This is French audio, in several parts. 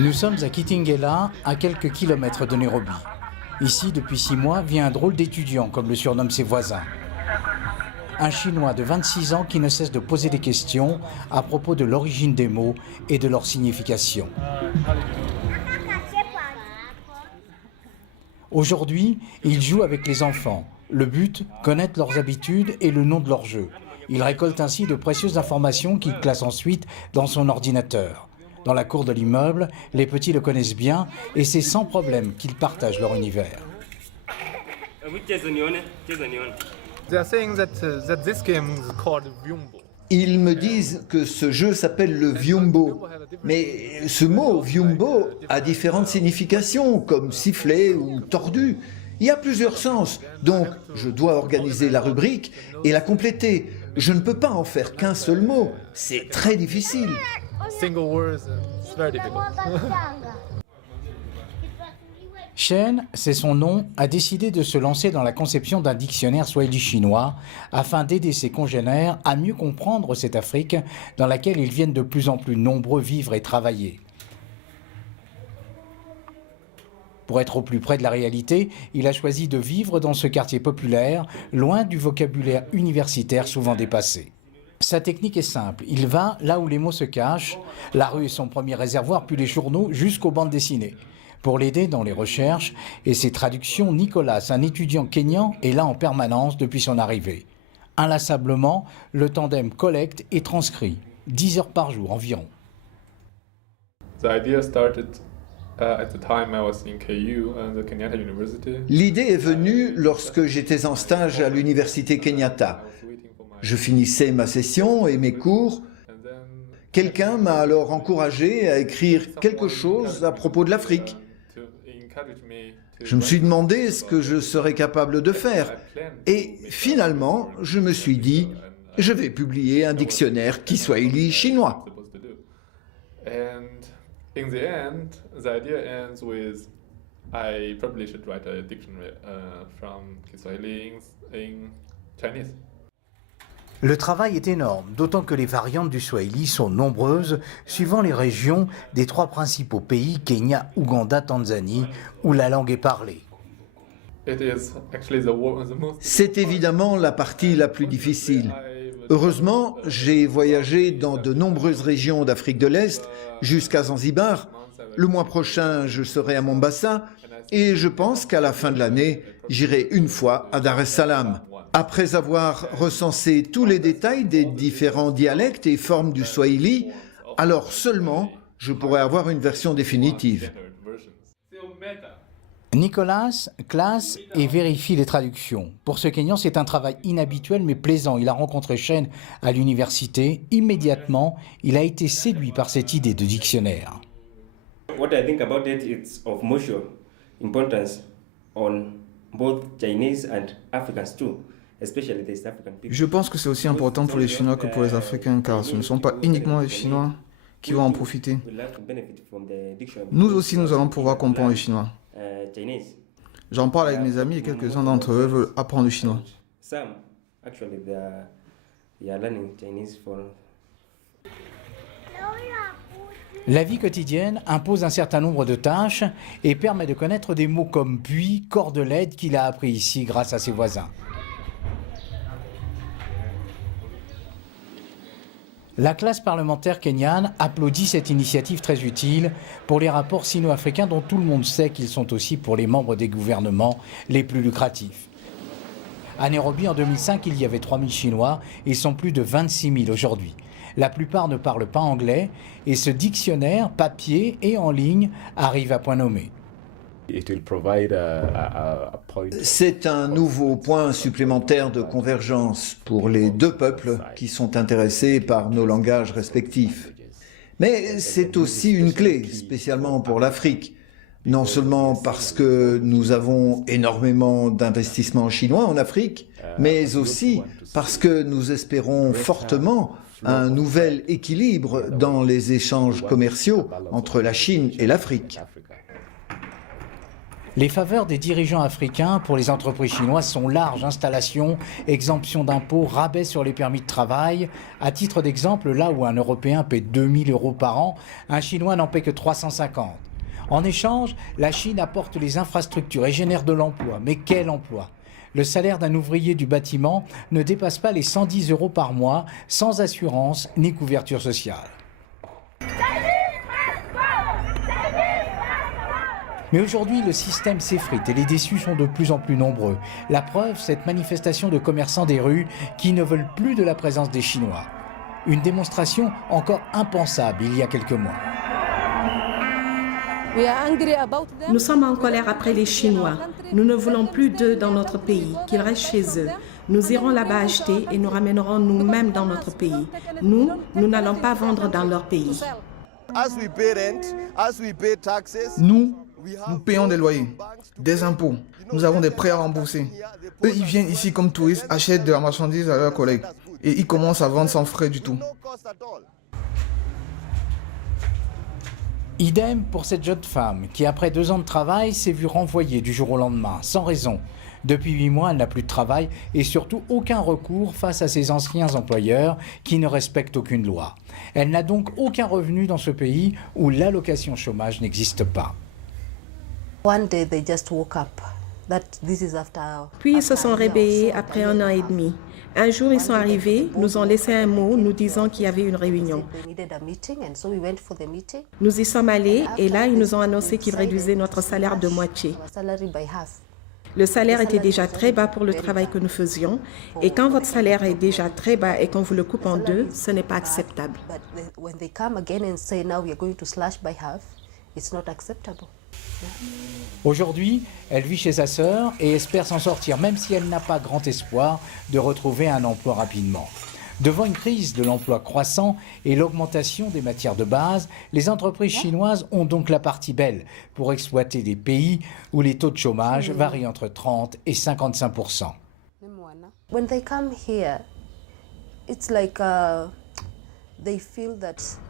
Nous sommes à Kitengela, à quelques kilomètres de Nairobi. Ici, depuis 6 mois, vit un drôle d'étudiant, comme le surnomment ses voisins. Un Chinois de 26 ans qui ne cesse de poser des questions à propos de l'origine des mots et de leur signification. Aujourd'hui, il joue avec les enfants. Le but, connaître leurs habitudes et le nom de leur jeu. Il récolte ainsi de précieuses informations qu'il classe ensuite dans son ordinateur. Dans la cour de l'immeuble, les petits le connaissent bien et c'est sans problème qu'ils partagent leur univers. Ils me disent que ce jeu s'appelle le Vyumbo. Mais ce mot Vyumbo a différentes significations, comme siffler ou tordu. Il y a plusieurs sens, donc je dois organiser la rubrique et la compléter. Je ne peux pas en faire qu'un seul mot, c'est très difficile. Shen, c'est son nom, a décidé de se lancer dans la conception d'un dictionnaire swahili-chinois afin d'aider ses congénères à mieux comprendre cette Afrique dans laquelle ils viennent de plus en plus nombreux vivre et travailler. Pour être au plus près de la réalité, il a choisi de vivre dans ce quartier populaire, loin du vocabulaire universitaire souvent dépassé. Sa technique est simple, il va là où les mots se cachent, la rue est son premier réservoir, puis les journaux jusqu'aux bandes dessinées. Pour l'aider dans les recherches et ses traductions, Nicolas, un étudiant kényan, est là en permanence depuis son arrivée. Inlassablement, le tandem collecte et transcrit, 10 heures par jour environ. L'idée est venue lorsque j'étais en stage à l'université Kenyatta. Je finissais ma session et mes cours. Quelqu'un m'a alors encouragé à écrire quelque chose à propos de l'Afrique. Je me suis demandé ce que je serais capable de faire. Et finalement, je me suis dit, je vais publier un dictionnaire Kiswahili chinois. Le travail est énorme, d'autant que les variantes du Swahili sont nombreuses, suivant les régions des 3 principaux pays, Kenya, Ouganda, Tanzanie, où la langue est parlée. C'est évidemment la partie la plus difficile. Heureusement, j'ai voyagé dans de nombreuses régions d'Afrique de l'Est, jusqu'à Zanzibar. Le mois prochain, je serai à Mombasa, et je pense qu'à la fin de l'année, j'irai une fois à Dar es Salaam. Après avoir recensé tous les détails des différents dialectes et formes du Swahili, alors seulement je pourrai avoir une version définitive. Nicolas classe et vérifie les traductions. Pour ce Kenyan, c'est un travail inhabituel mais plaisant. Il a rencontré Shen à l'université. Immédiatement, il a été séduit par cette idée de dictionnaire. What I think about it is of mutual importance on both Chinese and Africans too. Je pense que c'est aussi important pour les Chinois que pour les Africains, car ce ne sont pas uniquement les Chinois qui vont en profiter. Nous aussi, nous allons pouvoir comprendre le chinois. J'en parle avec mes amis et quelques-uns d'entre eux veulent apprendre le chinois. La vie quotidienne impose un certain nombre de tâches et permet de connaître des mots comme puits, cordelette qu'il a appris ici grâce à ses voisins. La classe parlementaire kenyane applaudit cette initiative très utile pour les rapports sino-africains dont tout le monde sait qu'ils sont aussi pour les membres des gouvernements les plus lucratifs. À Nairobi, en 2005, il y avait 3 000 Chinois, ils sont plus de 26 000 aujourd'hui. La plupart ne parlent pas anglais et ce dictionnaire, papier et en ligne, arrive à point nommé. C'est un nouveau point supplémentaire de convergence pour les 2 peuples qui sont intéressés par nos langages respectifs. Mais c'est aussi une clé, spécialement pour l'Afrique. Non seulement parce que nous avons énormément d'investissements chinois en Afrique, mais aussi parce que nous espérons fortement un nouvel équilibre dans les échanges commerciaux entre la Chine et l'Afrique. Les faveurs des dirigeants africains pour les entreprises chinoises sont larges: installation, exemption d'impôts, rabais sur les permis de travail. À titre d'exemple, là où un Européen paie 2000 € par an, un Chinois n'en paie que 350. En échange, la Chine apporte les infrastructures et génère de l'emploi. Mais quel emploi ? Le salaire d'un ouvrier du bâtiment ne dépasse pas les 110 € par mois, sans assurance ni couverture sociale. Mais aujourd'hui, le système s'effrite et les déçus sont de plus en plus nombreux. La preuve, cette manifestation de commerçants des rues qui ne veulent plus de la présence des Chinois. Une démonstration encore impensable il y a quelques mois. Nous sommes en colère après les Chinois. Nous ne voulons plus d'eux dans notre pays, qu'ils restent chez eux. Nous irons là-bas acheter et nous ramènerons nous-mêmes dans notre pays. Nous n'allons pas vendre dans leur pays. Nous payons des loyers, des impôts. Nous avons des prêts à rembourser. Eux, ils viennent ici comme touristes, achètent de la marchandise à leurs collègues et ils commencent à vendre sans frais du tout. Idem pour cette jeune femme qui, après 2 ans de travail, s'est vue renvoyée du jour au lendemain, sans raison. Depuis 8 mois, elle n'a plus de travail et surtout aucun recours face à ses anciens employeurs qui ne respectent aucune loi. Elle n'a donc aucun revenu dans ce pays où l'allocation chômage n'existe pas. Puis ils se sont réveillés après 1 an et demi. Un jour, ils sont arrivés, nous ont laissé un mot nous disant qu'il y avait une réunion. Nous y sommes allés et là, ils nous ont annoncé qu'ils réduisaient notre salaire de moitié. Le salaire était déjà très bas pour le travail que nous faisions et quand votre salaire est déjà très bas et qu'on vous le coupe en deux, ce n'est pas acceptable. Aujourd'hui, elle vit chez sa sœur et espère s'en sortir, même si elle n'a pas grand espoir de retrouver un emploi rapidement. Devant une crise de l'emploi croissant et l'augmentation des matières de base, les entreprises chinoises ont donc la partie belle pour exploiter des pays où les taux de chômage varient entre 30 et 55%.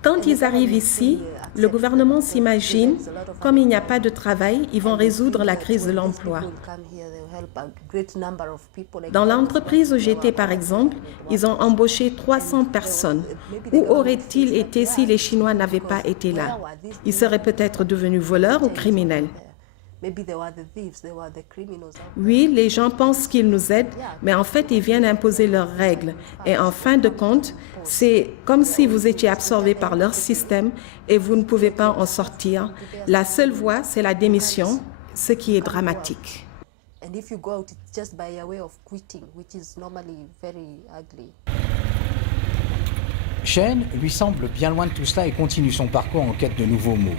Quand ils arrivent ici, le gouvernement s'imagine, comme il n'y a pas de travail, ils vont résoudre la crise de l'emploi. Dans l'entreprise où j'étais, par exemple, ils ont embauché 300 personnes. Où auraient-ils été si les Chinois n'avaient pas été là? Ils seraient peut-être devenus voleurs ou criminels. Oui, les gens pensent qu'ils nous aident, mais en fait, ils viennent imposer leurs règles. Et en fin de compte, c'est comme si vous étiez absorbé par leur système et vous ne pouvez pas en sortir. La seule voie, c'est la démission, ce qui est dramatique. Shen lui semble bien loin de tout cela et continue son parcours en quête de nouveaux mots.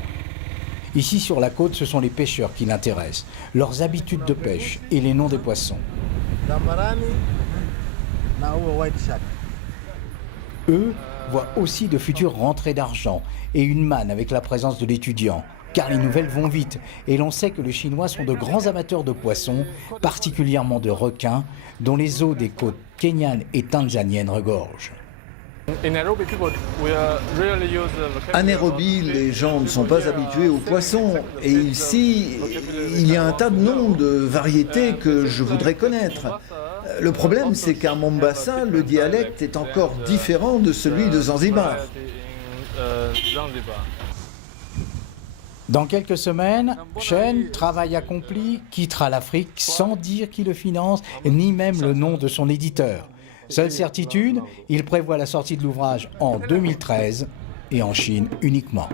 Ici, sur la côte, ce sont les pêcheurs qui l'intéressent, leurs habitudes de pêche et les noms des poissons. Eux voient aussi de futures rentrées d'argent et une manne avec la présence de l'étudiant, car les nouvelles vont vite et l'on sait que les Chinois sont de grands amateurs de poissons, particulièrement de requins, dont les eaux des côtes kenyanes et tanzaniennes regorgent. À Nairobi, les gens ne sont pas habitués aux poissons. Et ici, il y a un tas de noms, de variétés que je voudrais connaître. Le problème, c'est qu'à Mombasa, le dialecte est encore différent de celui de Zanzibar. Dans quelques semaines, Shen, travail accompli, quittera l'Afrique sans dire qui le finance, ni même le nom de son éditeur. Seule certitude, il prévoit la sortie de l'ouvrage en 2013 et en Chine uniquement.